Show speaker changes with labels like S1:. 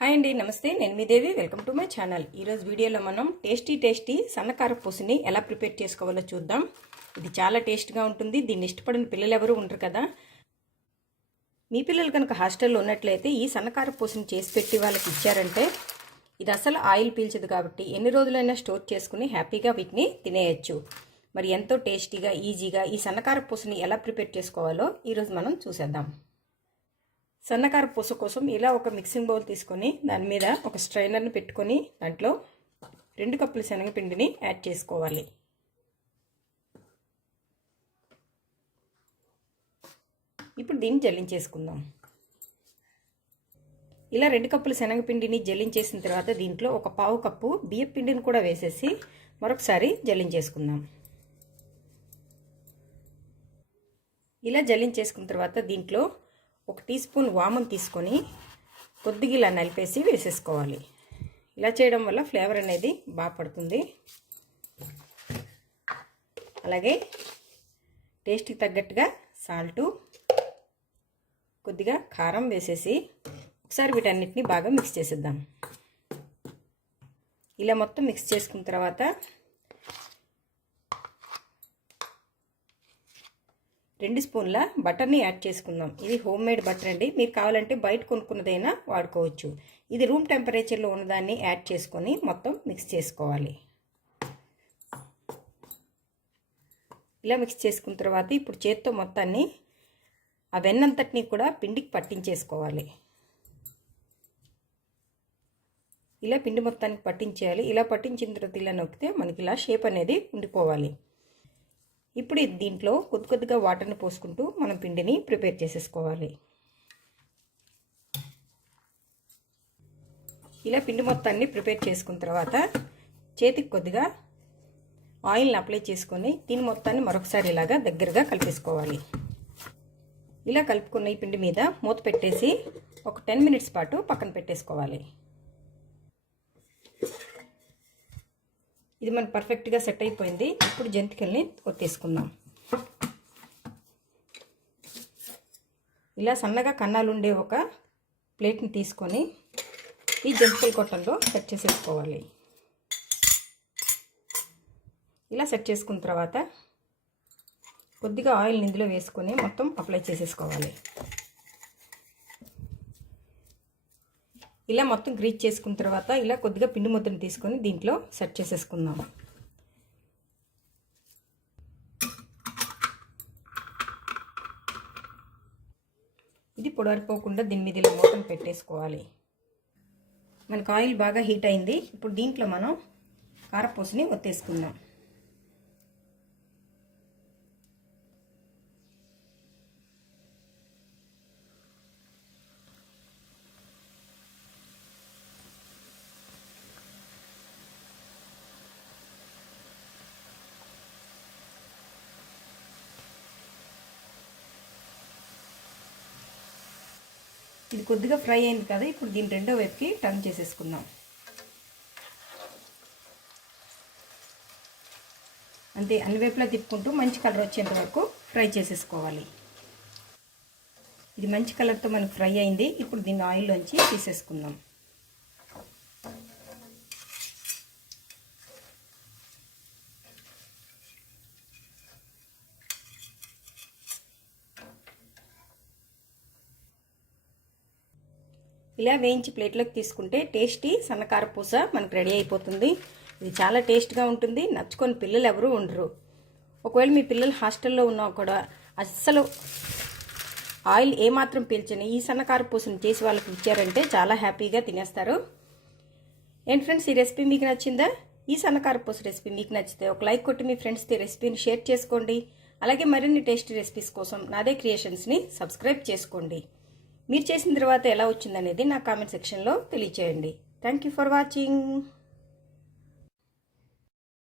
S1: Hi అండి నమస్తే. నేను మీ Devi. Welcome to my channel. ఈరోజు వీడియోలో మనం టేస్టీ టేస్టీ సన్నకార పూసిని ఎలా ప్రిపేర్ చేసుకోవాలో చూద్దాం. ఇది చాలా టేస్ట్గా ఉంటుంది. దీన్ని ఇష్టపడిన పిల్లలు ఎవరు ఉండరు కదా. మీ పిల్లలు కనుక హాస్టల్లో ఉన్నట్లయితే ఈ సన్నకార పూసిని చేసి పెట్టి వాళ్ళకి ఇచ్చారంటే ఇది అసలు ఆయిల్ పీల్చదు కాబట్టి ఎన్ని రోజులైనా స్టోర్ చేసుకుని హ్యాపీగా వీటిని తినేయచ్చు. మరి ఎంతో టేస్టీగా ఈజీగా ఈ సన్నకార పూసని ఎలా ప్రిపేర్ చేసుకోవాలో ఈరోజు మనం చూసేద్దాం. సన్నకార పూస కోసం ఇలా ఒక మిక్సింగ్ బౌల్ తీసుకొని దాని మీద ఒక స్ట్రైనర్ని పెట్టుకొని దాంట్లో రెండు కప్పుల శనగపిండిని యాడ్ చేసుకోవాలి. ఇప్పుడు దీన్ని జల్లించేసుకుందాం. ఇలా రెండు కప్పుల శనగపిండిని జల్లించేసిన తర్వాత దీంట్లో ఒక పావు కప్పు బియ్యం పిండిని కూడా వేసేసి మరొకసారి జల్లించేసుకుందాం. ఇలా జల్లించేసుకున్న తర్వాత దీంట్లో ఒక టీ స్పూన్ వామం తీసుకొని కొద్దిగా ఇలా నలిపేసి వేసేసుకోవాలి. ఇలా చేయడం వల్ల ఫ్లేవర్ అనేది బాగా పడుతుంది. అలాగే టేస్ట్కి తగ్గట్టుగా సాల్టు కొద్దిగా కారం వేసేసి ఒకసారి వీటన్నిటిని బాగా మిక్స్ చేసేద్దాం. ఇలా మొత్తం మిక్స్ చేసుకున్న తర్వాత రెండు స్పూన్ల బటర్ని యాడ్ చేసుకుందాం. ఇది హోమ్ మేడ్ బటర్ అండి. మీరు కావాలంటే బయట కొనుక్కున్నదైనా వాడుకోవచ్చు. ఇది రూమ్ టెంపరేచర్లో ఉన్నదాన్ని యాడ్ చేసుకొని మొత్తం మిక్స్ చేసుకోవాలి. ఇలా మిక్స్ చేసుకున్న తర్వాత ఇప్పుడు చేత్తో మొత్తాన్ని ఆ వెన్నంతటిని కూడా పిండికి పట్టించేసుకోవాలి. ఇలా పిండి మొత్తానికి పట్టించేయాలి. ఇలా పట్టించిన తర్వాత ఇలా నొక్కితే మనకి ఇలా షేప్ అనేది ఉండిపోవాలి. ఇప్పుడు దీంట్లో కొద్ది కొద్దిగా వాటర్ని పోసుకుంటూ మనం పిండిని ప్రిపేర్ చేసేసుకోవాలి. ఇలా పిండి మొత్తాన్ని ప్రిపేర్ చేసుకున్న తర్వాత చేతికి కొద్దిగా ఆయిల్ని అప్లై చేసుకొని దీని మొత్తాన్ని మరొకసారి ఇలాగా దగ్గరగా కలిపేసుకోవాలి. ఇలా కలుపుకున్న ఈ పిండి మీద మూత పెట్టేసి ఒక టెన్ మినిట్స్ పాటు పక్కన పెట్టేసుకోవాలి. ఇది మనకు పర్ఫెక్ట్గా సెట్ అయిపోయింది. ఇప్పుడు జంతికల్ని కొట్టేసుకుందాం ఇలా సన్నగా కన్నాలు ఉండే ఒక ప్లేట్ని తీసుకొని ఈ జంతికల కొట్టంలో సెట్ చేసేసుకోవాలి. ఇలా సెట్ చేసుకున్న తర్వాత కొద్దిగా ఆయిల్ ఇందులో వేసుకొని మొత్తం అప్లై చేసేసుకోవాలి. ఇలా మొత్తం గ్రీచ్ చేసుకున్న తర్వాత ఇలా కొద్దిగా పిండి ముద్దను తీసుకొని దీంట్లో సెట్ చేసేసుకుందాం ఇది పొడవరిపోకుండా దీని మీద ఇలా మూతను పెట్టేసుకోవాలి. మనకు ఆయిల్ బాగా హీట్ అయింది. ఇప్పుడు దీంట్లో మనం కారపూసని ఒత్తేసుకుందాం. ఇది కొద్దిగా ఫ్రై అయింది కదా ఇప్పుడు దీని రెండో వైపుకి టర్న్ చేసేసుకుందాం. అంతే అన్ని వైపులా తిప్పుకుంటూ మంచి కలర్ వచ్చేంత వరకు ఫ్రై చేసేసుకోవాలి. ఇది మంచి కలర్తో మనకు ఫ్రై అయింది ఇప్పుడు దీన్ని ఆయిల్లోంచి తీసేసుకుందాం. ఇలా వేయించి ప్లేట్లోకి తీసుకుంటే టేస్టీ సన్నకార పూస మనకు రెడీ అయిపోతుంది. ఇది చాలా టేస్ట్గా ఉంటుంది. నచ్చుకొని పిల్లలు ఎవరు ఉండరు. ఒకవేళ మీ పిల్లలు హాస్టల్లో ఉన్నా కూడా అస్సలు ఆయిల్ ఏమాత్రం పీల్చని ఈ సన్నకార పూసను చేసి వాళ్ళకి ఇచ్చారంటే చాలా హ్యాపీగా తినేస్తారు. ఏంటి ఫ్రెండ్స్ ఈ రెసిపీ మీకు నచ్చిందా? ఈ సన్నకార పూస రెసిపీ మీకు నచ్చితే ఒక లైక్ కొట్టి మీ ఫ్రెండ్స్తో రెసిపీని షేర్ చేసుకోండి. అలాగే మరిన్ని టేస్టీ రెసిపీస్ కోసం నాదే క్రియేషన్స్ని సబ్స్క్రైబ్ చేసుకోండి. మీరు చేసిన తర్వాత ఎలా వచ్చిందనేది నా కామెంట్ సెక్షన్లో తెలియచేయండి. Thank you for watching